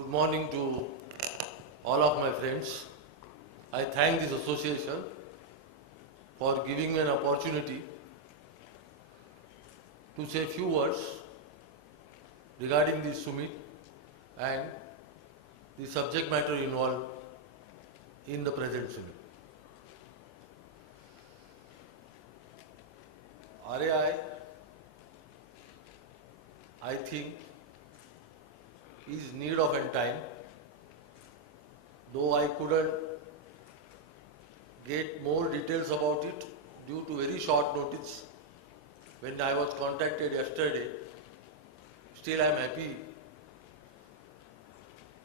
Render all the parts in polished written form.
Good morning to all of my friends. I thank this association for giving me an opportunity to say a few words regarding this summit and the subject matter involved in the present summit. RAI, I think, is need of a time, though I couldn't get more details about it due to very short notice when I was contacted yesterday. Still I am happy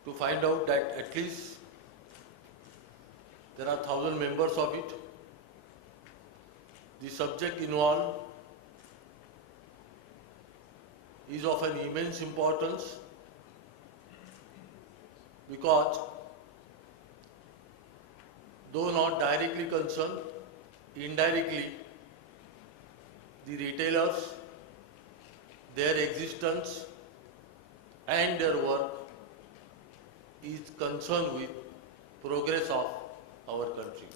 to find out that at least there are 1,000 members of it. The subject involved is of an immense importance because though not directly concerned, indirectly the retailers, their existence and their work is concerned with progress of our country.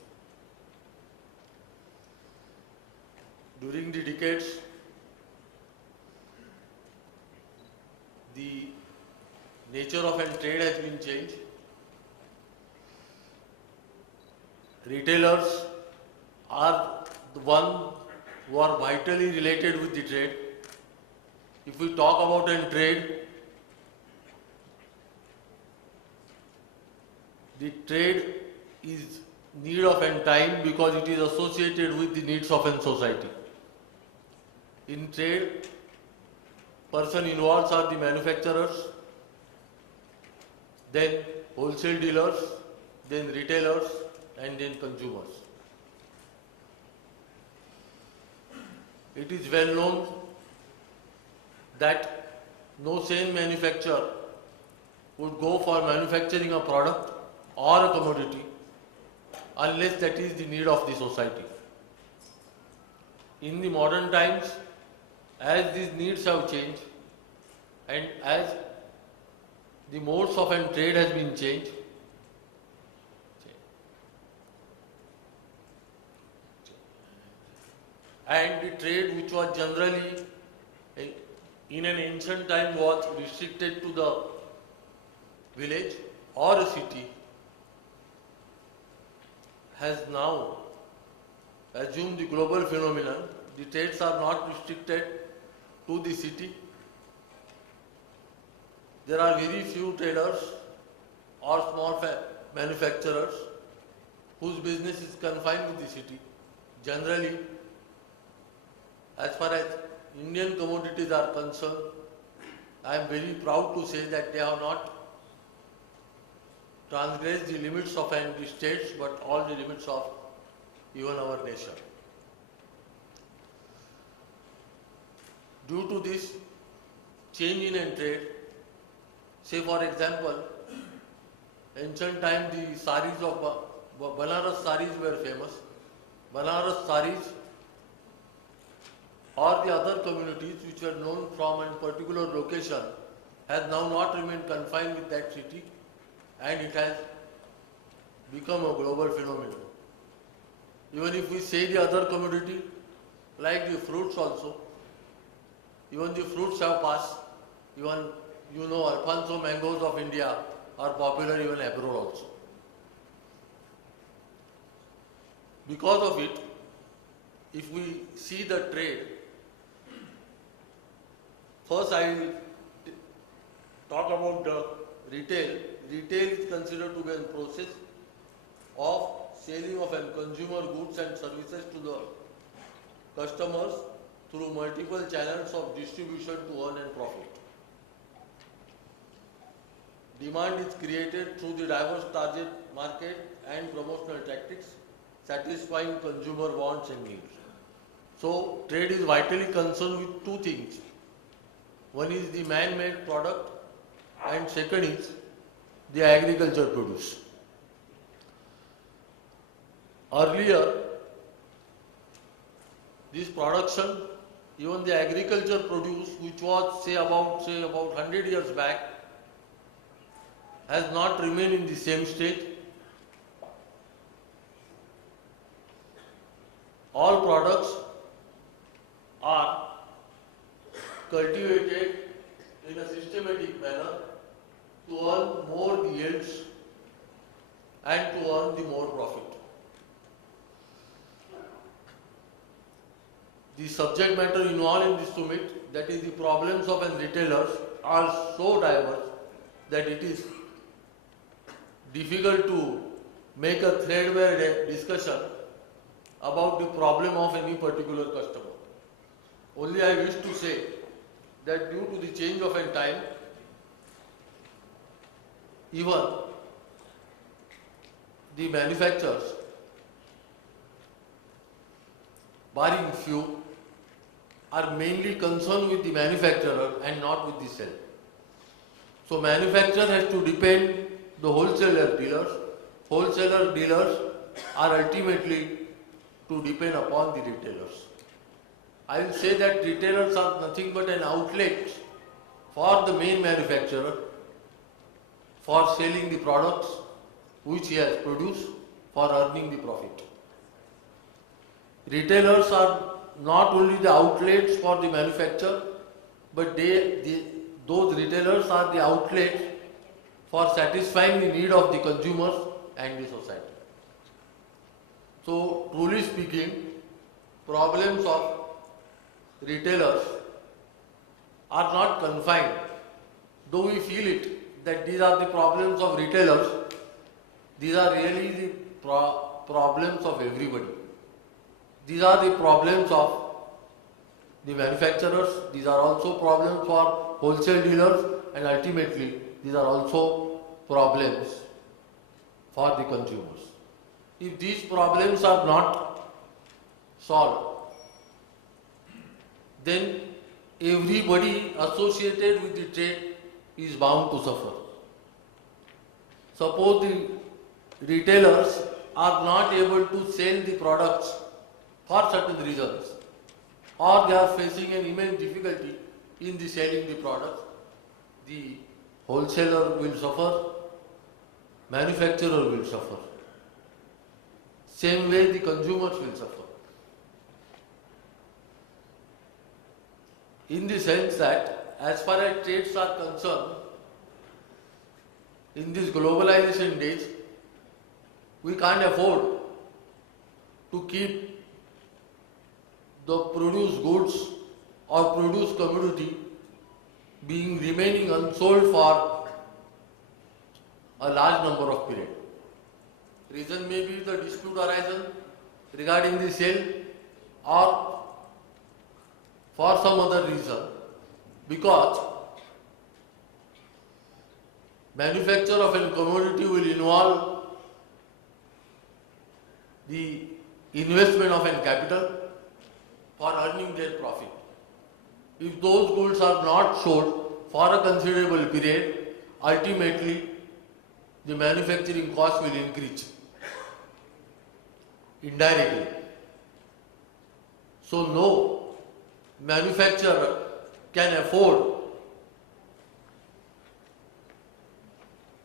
During the decades, the nature of a trade has been changed. Retailers are the one who are vitally related with the trade. If we talk about a trade, the trade is need of a time because it is associated with the needs of a society. In trade, person involved are the manufacturers, then wholesale dealers, then retailers, and then consumers. It is well known that no sane manufacturer would go for manufacturing a product or a commodity unless that is the need of the society. In the modern times, as these needs have changed and as the modes of trade has been changed, and the trade which was generally in an ancient time was restricted to the village or a city has now assumed the global phenomenon. The trades are not restricted to the city. There are very few traders or small manufacturers whose business is confined to the city. Generally, as far as Indian commodities are concerned, I am very proud to say that they have not transgressed the limits of the states, but all the limits of even our nation. Due to this change in trade, say for example, ancient time the saris of Banaras saris were famous. Banaras saris or the other communities which were known from a particular location has now not remained confined with that city, and it has become a global phenomenon. Even if we say the other commodity, like the fruits also, even the fruits have passed. Even Alfonso mangoes of India are popular even abroad also. Because of it, if we see the trade, first I will talk about the retail. Retail is considered to be a process of selling of consumer goods and services to the customers through multiple channels of distribution to earn and profit. Demand is created through the diverse target market and promotional tactics, satisfying consumer wants and needs. So, trade is vitally concerned with two things. One is the man-made product and second is the agriculture produce. Earlier, this production, even the agriculture produce, which was say about 100 years back, has not remained in the same state. All products are cultivated in a systematic manner to earn more yields and to earn the more profit. The subject matter involved in this summit, that is the problems of an retailers, are so diverse that it is difficult to make a threadbare discussion about the problem of any particular customer. Only I wish to say that due to the change of an time, even the manufacturers, barring few, are mainly concerned with the manufacturer and not with the sale. So manufacturer has to depend the wholesaler dealers. Wholesaler dealers are ultimately to depend upon the retailers. I will say that retailers are nothing but an outlet for the main manufacturer for selling the products which he has produced for earning the profit. Retailers are not only the outlets for the manufacturer, but those retailers are the outlets for satisfying the need of the consumers and the society. So, truly speaking, problems of retailers are not confined, though we feel it that these are the problems of retailers, these are really the problems of everybody. These are the problems of the manufacturers, these are also problems for wholesale dealers, and ultimately these are also problems for the consumers. If these problems are not solved, then everybody associated with the trade is bound to suffer. Suppose the retailers are not able to sell the products for certain reasons, or they are facing an immense difficulty in the selling the products, the wholesaler will suffer, manufacturer will suffer. Same way the consumers will suffer. In the sense that as far as trades are concerned, in these globalization days, we can't afford to keep the produced goods or produced commodity remaining unsold for a large number of period. Reason may be the dispute arisen regarding the sale, or for some other reason, because manufacture of a commodity will involve the investment of an capital for earning their profit. If those goods are not sold for a considerable period, ultimately the manufacturing cost will increase indirectly. So no manufacturer can afford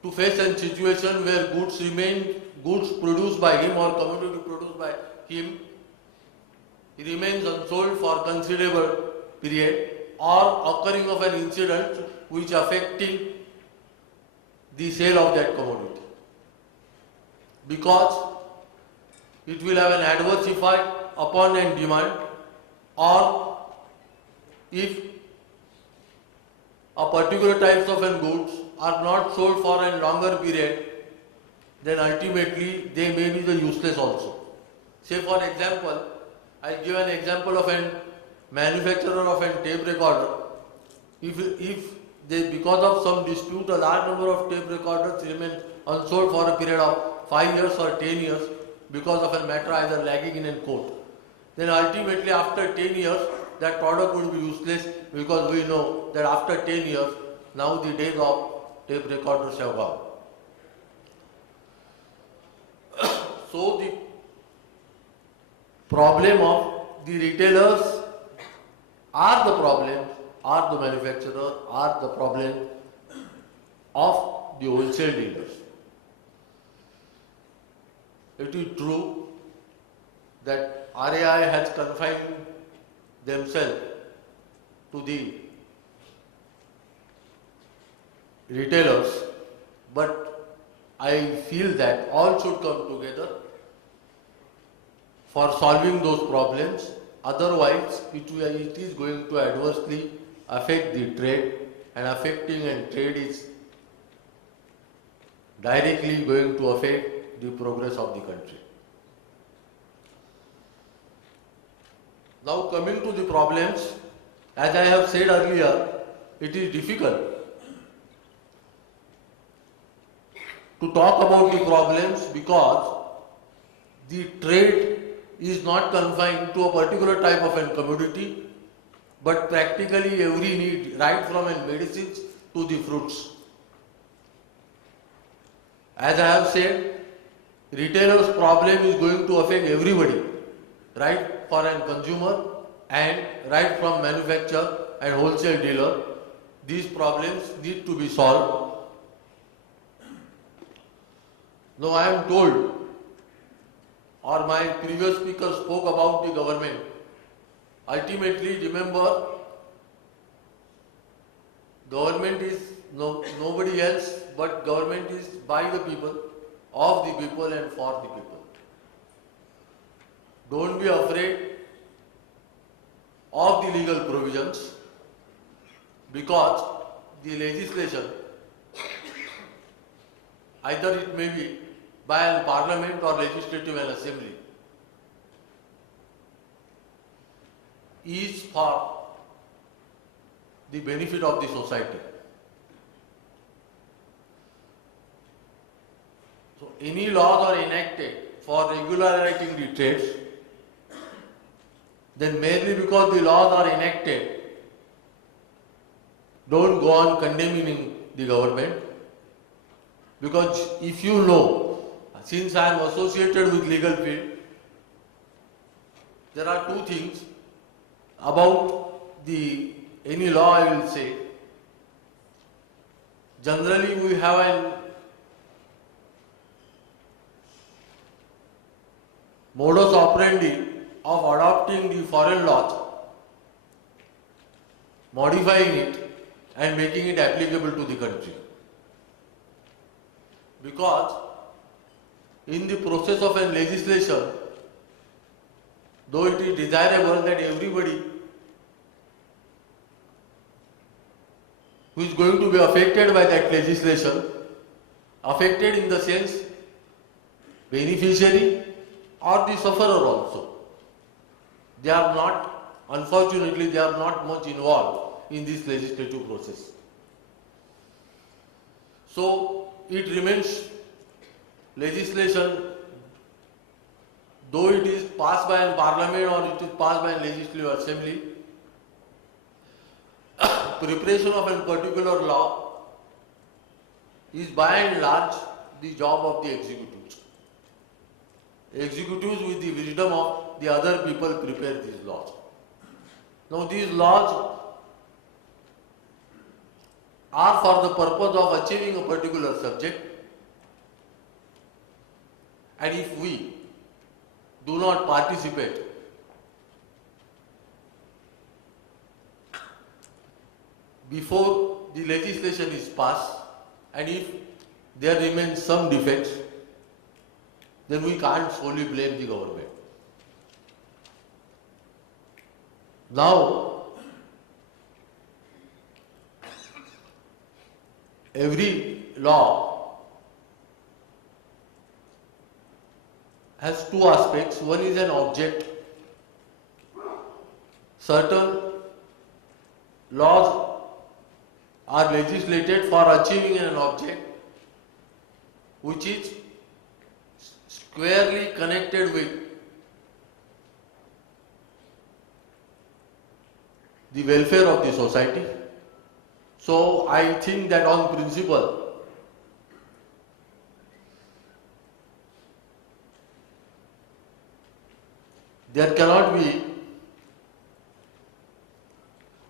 to face a situation where goods produced by him or commodity produced by him remains unsold for considerable period, or occurring of an incident which affecting the sale of that commodity, because it will have an adverse effect upon end demand, or if a particular types of goods are not sold for a longer period, then ultimately they may be the useless also. Say for example, I give an example of a manufacturer of a tape recorder. If they, because of some dispute, a large number of tape recorders remain unsold for a period of 5 years or 10 years because of a matter either lagging in a court, then ultimately after 10 years that product will be useless, because we know that after 10 years now the days of tape recorders have gone. So the problem of the retailers are the problem, or the manufacturer are the problem of the wholesale dealers. It is true that RAI has confined themselves to the retailers, but I feel that all should come together for solving those problems. Otherwise, it is going to adversely affect the trade, and affecting and trade is directly going to affect the progress of the country. Now coming to the problems, as I have said earlier, it is difficult to talk about the problems because the trade is not confined to a particular type of a commodity, but practically every need, right from medicines to the fruits. As I have said, retailers' problem is going to affect everybody, right for a consumer and right from manufacturer and wholesale dealer. These problems need to be solved. Now I am told, or my previous speaker spoke about the government. Ultimately, remember, government is nobody else, but government is by the people, of the people and for the people. Don't be afraid of the legal provisions, because the legislation, either it may be by a parliament or legislative and assembly, is for the benefit of the society. So any laws are enacted for regulating the trades, then merely because the laws are enacted, don't go on condemning the government. Because if you know, since I am associated with legal field, there are two things about any law I will say. Generally we have an modus operandi of adopting the foreign laws, modifying it and making it applicable to the country. Because in the process of a legislation, though it is desirable that everybody who is going to be affected by that legislation, affected in the sense beneficiary or the sufferer also, they are not, unfortunately, they are not much involved in this legislative process. So it remains legislation, though it is passed by a parliament or it is passed by a legislative assembly, preparation of a particular law is by and large the job of the executives. Executives, with the wisdom of the other people, prepare these laws. Now these laws are for the purpose of achieving a particular subject, and if we do not participate, before the legislation is passed, and if there remains some defects, then we can't solely blame the government. Now, every law has two aspects. One is an object. Certain laws are legislated for achieving an object which is squarely connected with the welfare of the society. So I think that on principle, there cannot be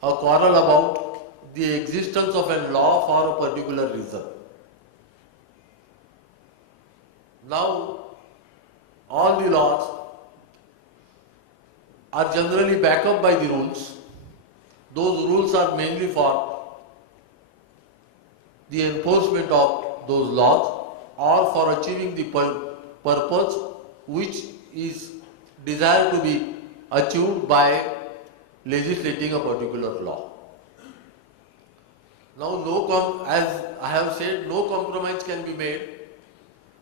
a quarrel about the existence of a law for a particular reason. Now, all the laws are generally backed up by the rules. Those rules are mainly for the enforcement of those laws or for achieving the purpose which is desired to be achieved by legislating a particular law. Now, as I have said, no compromise can be made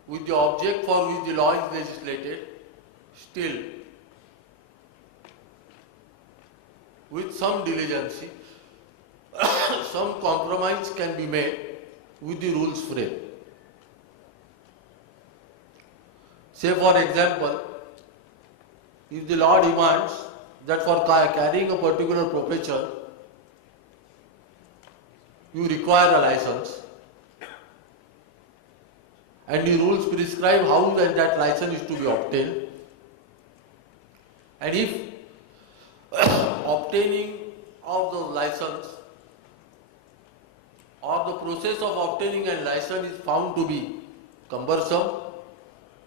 with the object for which the law is legislated. Still, with some diligence, some compromise can be made with the rules frame. Say for example, if the law demands that for carrying a particular profession, you require a license, and the rules prescribe how that license is to be obtained, and if obtaining of the license or the process of obtaining a license is found to be cumbersome,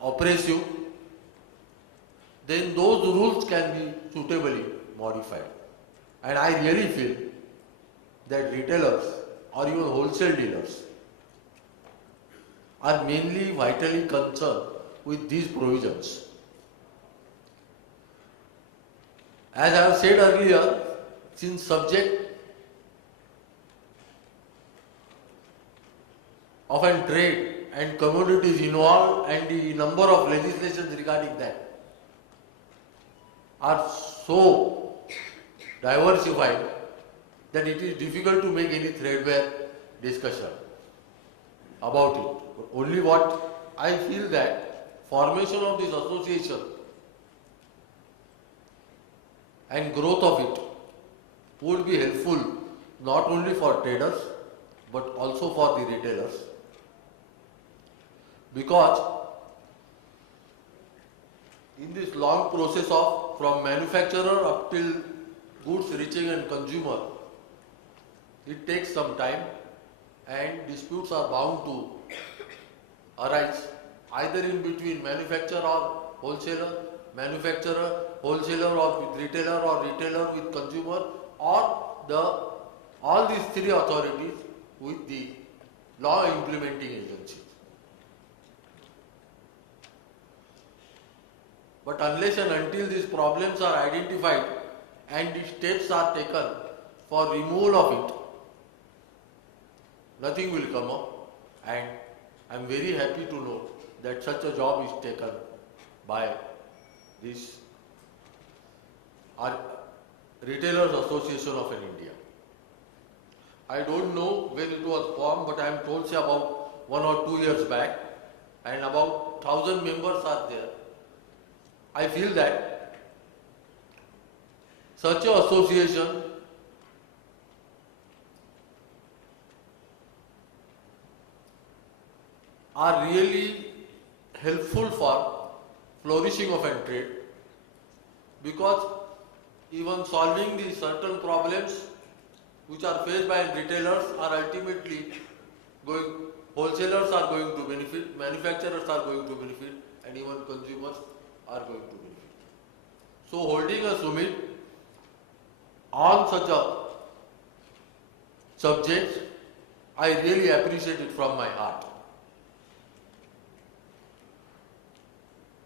oppressive, then those rules can be suitably modified. And I really feel that retailers or even wholesale dealers are mainly vitally concerned with these provisions. As I have said earlier, since subject of a trade and commodities involved and the number of legislations regarding that are so diversified that it is difficult to make any threadbare discussion about it. Only what I feel that formation of this association and growth of it would be helpful not only for traders but also for the retailers, because in this long process of from manufacturer up till goods reaching and consumer, it takes some time and disputes are bound to arise either in between manufacturer or wholesaler, manufacturer, wholesaler or with retailer or retailer with consumer, or all these three authorities with the law implementing agencies. But unless and until these problems are identified and the steps are taken for removal of it, nothing will come up, and I am very happy to know that such a job is taken by this Retailers Association of India. I don't know when it was formed, but I am told say about 1 or 2 years back, and about 1,000 members are there. I feel that such an association are really helpful for flourishing of a trade, because even solving the certain problems which are faced by retailers are ultimately wholesalers are going to benefit, manufacturers are going to benefit, and even consumers are going to benefit. So holding a summit on such a subject, I really appreciate it from my heart.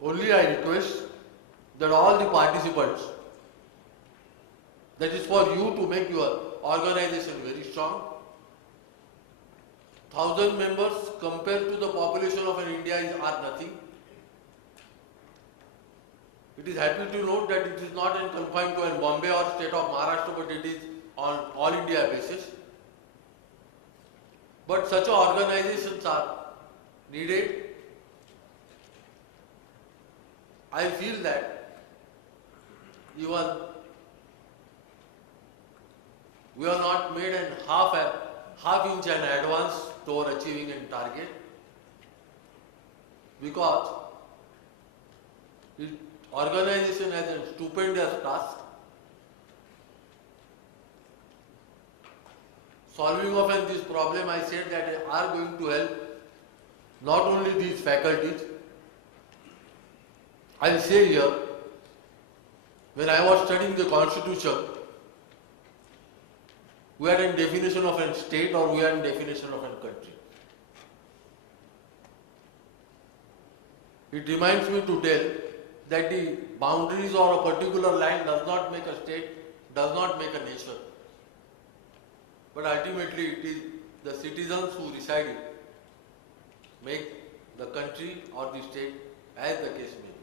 Only I request that all the participants, that is for you to make your organization very strong. 1,000 members compared to the population of India are nothing. It is happy to note that it is not confined to Bombay or state of Maharashtra, but it is on all India basis. But such organizations are needed. I feel that even we are not made an half inch an advance toward achieving a target, because organization has a stupendous task. Solving of this problem, I said that are going to help not only these faculties I will say here, when I was studying the constitution, we had a definition of a state or we had a definition of a country. It reminds me to tell that the boundaries or a particular land does not make a state, does not make a nation. But ultimately it is the citizens who reside in make the country or the state as the case may be.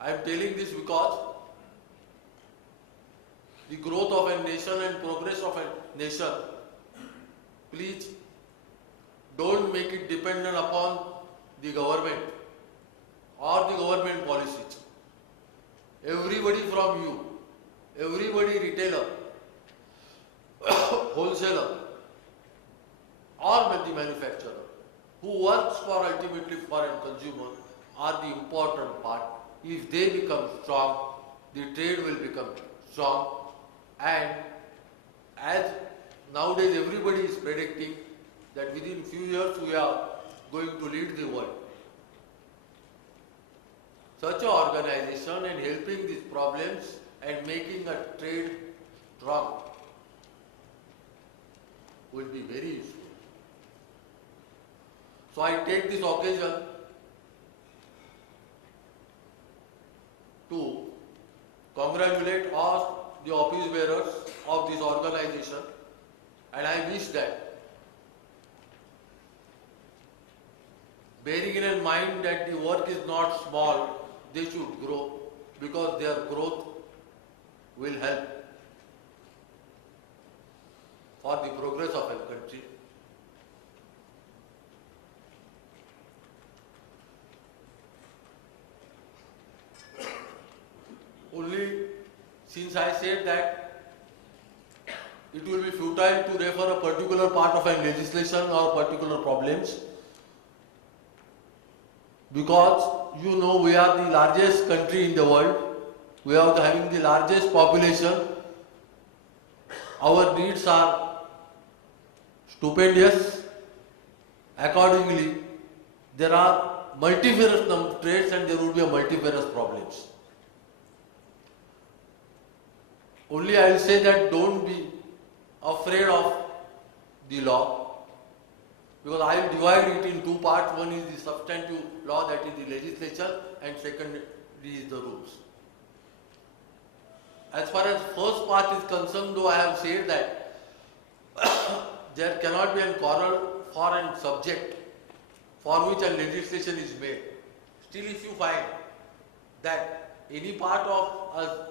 I am telling this because the growth of a nation and progress of a nation, please don't make it dependent upon the government or the government policies. Everybody from you, everybody retailer, wholesaler or the manufacturer who works for ultimately for a consumer are the important part. If they become strong, the trade will become strong, and as nowadays everybody is predicting that within few years we are going to lead the world. Such an organization and helping these problems and making a trade strong will be very useful. So I take this occasion to congratulate all the office bearers of this organization, and I wish that, bearing in mind that the work is not small, they should grow because their growth will help for the progress of a country. Only since I said that it will be futile to refer a particular part of a legislation or particular problems, because you know we are the largest country in the world, we are having the largest population, our needs are stupendous, accordingly there are multifarious traits and there will be a multifarious problems. Only I will say that don't be afraid of the law, because I will divide it in two parts. One is the substantive law, that is the legislature, and second is the rules. As far as first part is concerned, though I have said that there cannot be a quarrel for a subject for which a legislation is made. Still, if you find that any part of a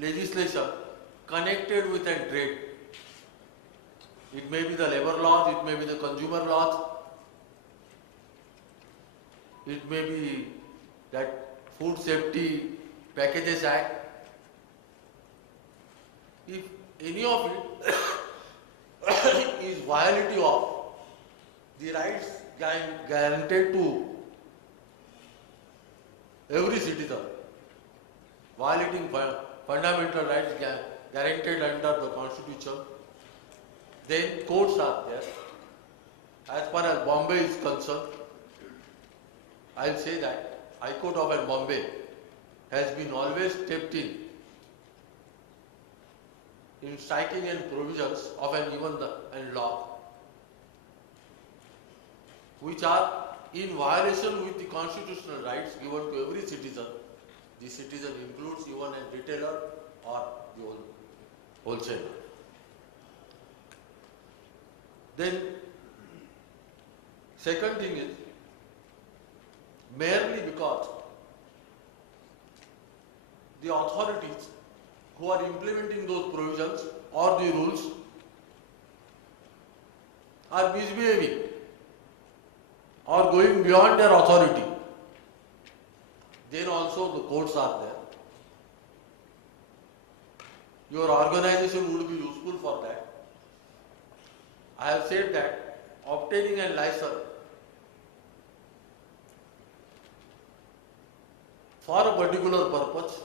legislation connected with a trade, it may be the labor laws, it may be the consumer laws, it may be that Food Safety Packages Act. If any of it is violative of the rights guaranteed to every citizen, violating fundamental rights guaranteed under the Constitution, then courts are there. As far as Bombay is concerned, I will say that High Court of Bombay has been always stepped in striking and provisions of an even law which are in violation with the constitutional rights given to every citizen. The citizen includes even a retailer or the wholesaler. Then second thing is, merely because the authorities who are implementing those provisions or the rules are misbehaving or going beyond their authority, then also the courts are there. Your organization would be useful for that. I have said that obtaining a license for a particular purpose,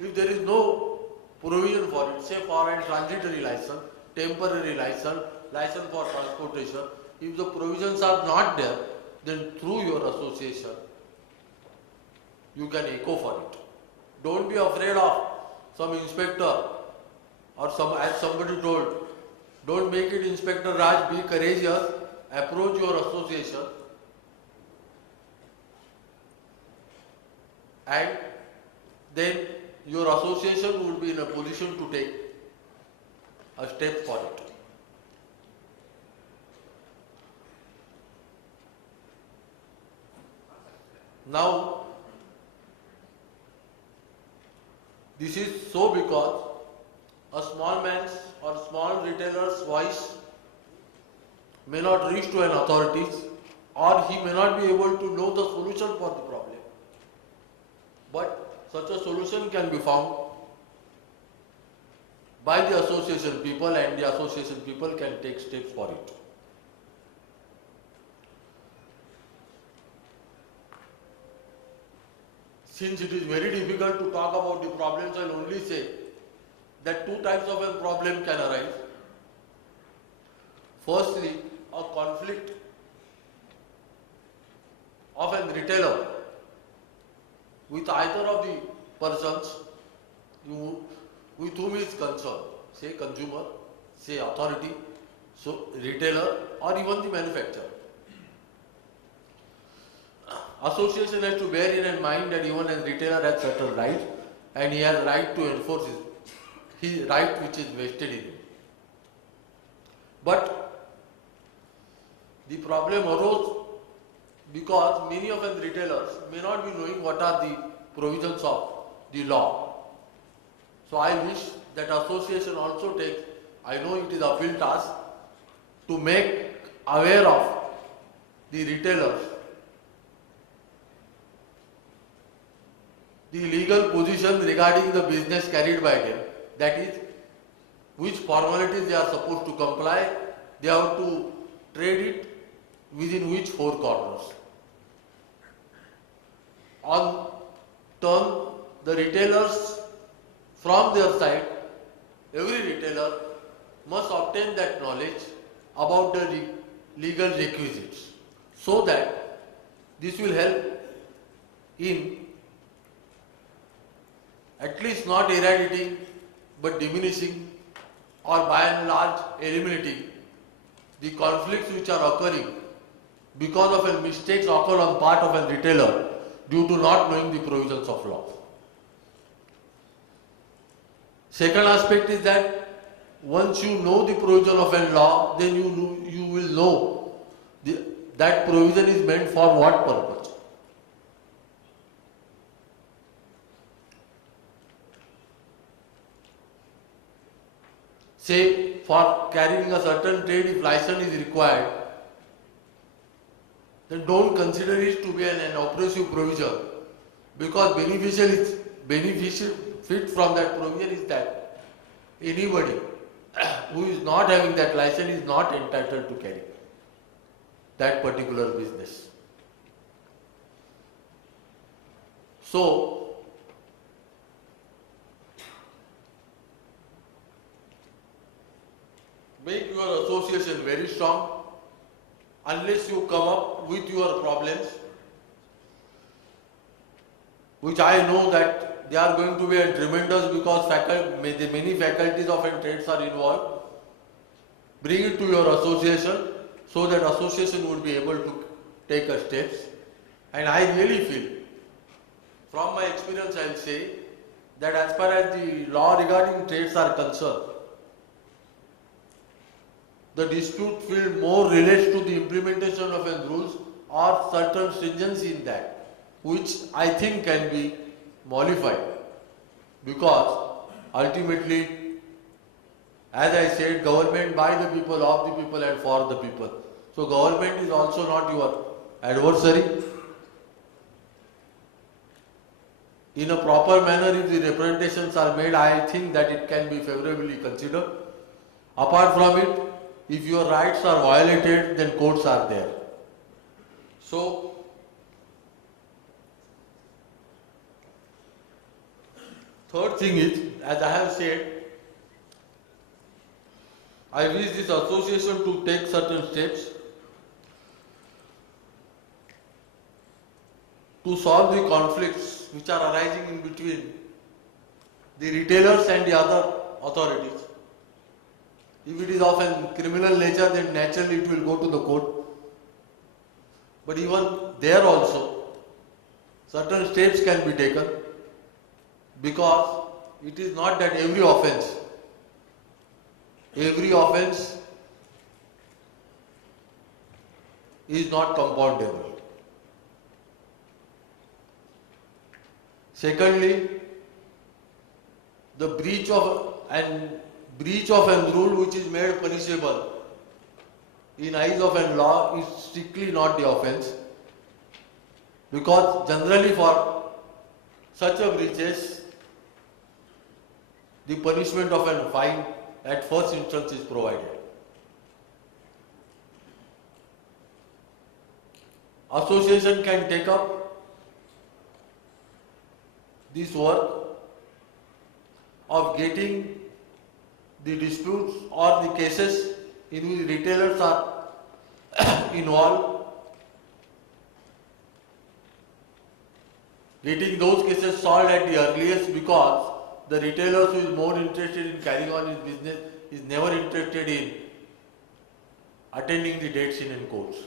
if there is no provision for it, say for a transitory license, temporary license, license for transportation, if the provisions are not there, then through your association, you can echo for it. Don't be afraid of some inspector or some, as somebody told, don't make it Inspector Raj, be courageous, approach your association and then your association will be in a position to take a step for it. Now, this is so because a small man's or small retailer's voice may not reach to an authority, or he may not be able to know the solution for the problem. But such a solution can be found by the association people, and the association people can take steps for it. Since it is very difficult to talk about the problems, I will only say that two types of a problem can arise. Firstly, a conflict of a retailer with either of the persons with whom he is concerned, say consumer, say authority, so retailer or even the manufacturer. Association has to bear in mind that even a retailer has certain rights and he has right to enforce his right which is vested in him. But the problem arose because many of the retailers may not be knowing what are the provisions of the law. So I wish that association also takes, I know it is a uphill task, to make aware of the retailers the legal position regarding the business carried by them, that is, which formalities they are supposed to comply, they have to trade it within which four corners. On turn, the retailers from their side, every retailer must obtain that knowledge about the legal requisites, so that this will help in at least not eradicating but diminishing or by and large eliminating the conflicts which are occurring because of a mistakes occur on part of a retailer due to not knowing the provisions of law. Second aspect is that once you know the provision of a law, then you will know that provision is meant for what purpose. Say, for carrying a certain trade, if license is required, then don't consider it to be an oppressive provision, because beneficial fit from that provision is that anybody who is not having that license is not entitled to carry that particular business. So, make your association very strong. Unless you come up with your problems, which I know that they are going to be tremendous because many faculties of trades are involved, bring it to your association so that association would be able to take a steps. And I really feel, from my experience I will say, that as far as the law regarding trades are concerned, the dispute field more relates to the implementation of a rules or certain stringency in that, which I think can be modified, because ultimately, as I said, government by the people, of the people and for the people. So government is also not your adversary. In a proper manner, if the representations are made, I think that it can be favorably considered. Apart from it, if your rights are violated, then courts are there. So, third thing is, as I have said, I wish this association to take certain steps to solve the conflicts which are arising in between the retailers and the other authorities. If it is of a criminal nature, then naturally it will go to the court. But even there also, certain steps can be taken, because it is not that every offence is not compoundable. Secondly, the breach of a rule which is made punishable in eyes of a law is strictly not the offence, because generally for such a breaches the punishment of a fine at first instance is provided. Association can take up this work of getting the disputes or the cases in which retailers are involved, getting those cases solved at the earliest, because the retailer who is more interested in carrying on his business is never interested in attending the dates in courts.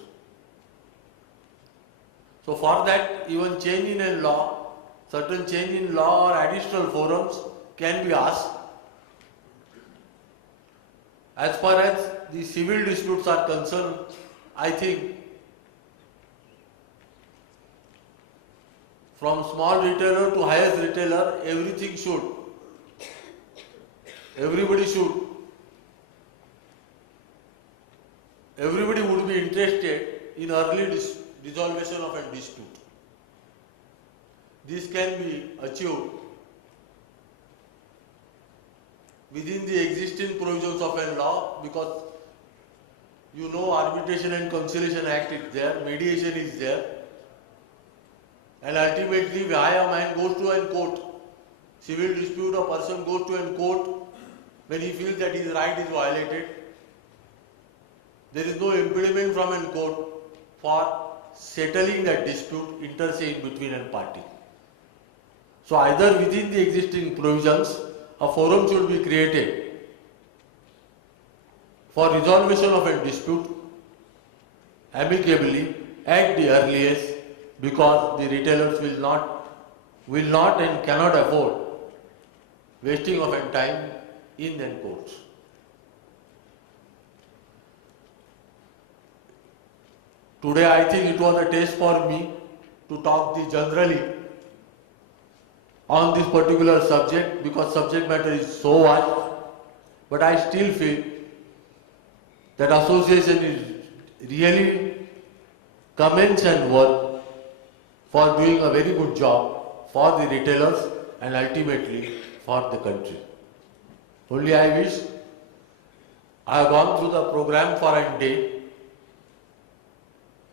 So for that, even change in a law, certain change in law or additional forums can be asked. As far as the civil disputes are concerned, I think from small retailer to highest retailer, everybody would be interested in early resolution of a dispute. This can be achieved within the existing provisions of a law, because you know Arbitration and Conciliation Act is there, mediation is there, and ultimately why a man goes to a court, civil dispute, a person goes to a court when he feels that his right is violated. There is no impediment from a court for settling that dispute inter se in between a party. So either within the existing provisions, a forum should be created for resolution of a dispute amicably at the earliest, because the retailers will not and cannot afford wasting of a time in the courts. Today I think it was a test for me to talk generally on this particular subject, because subject matter is so vast, but I still feel that association is really commends and work for doing a very good job for the retailers and ultimately for the country. Only I wish I have gone through the program for a day.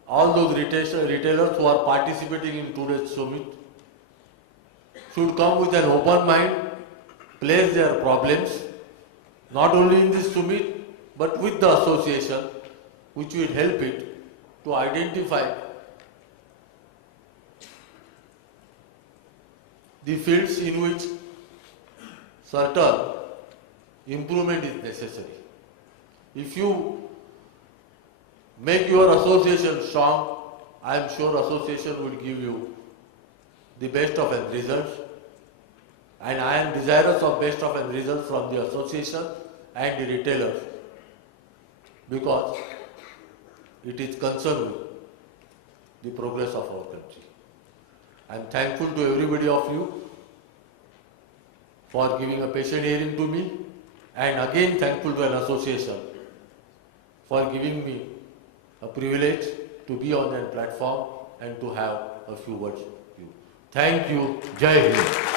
All those retailers who are participating in today's summit should come with an open mind, place their problems, not only in this summit, but with the association, which will help it to identify the fields in which certain improvement is necessary. If you make your association strong, I am sure association will give you the best of end results, and I am desirous of best of end results from the association and the retailers, because it is concerned with the progress of our country. I am thankful to everybody of you for giving a patient hearing to me, and again thankful to an association for giving me a privilege to be on that platform and to have a few words with you. Thank you. Jai Hind.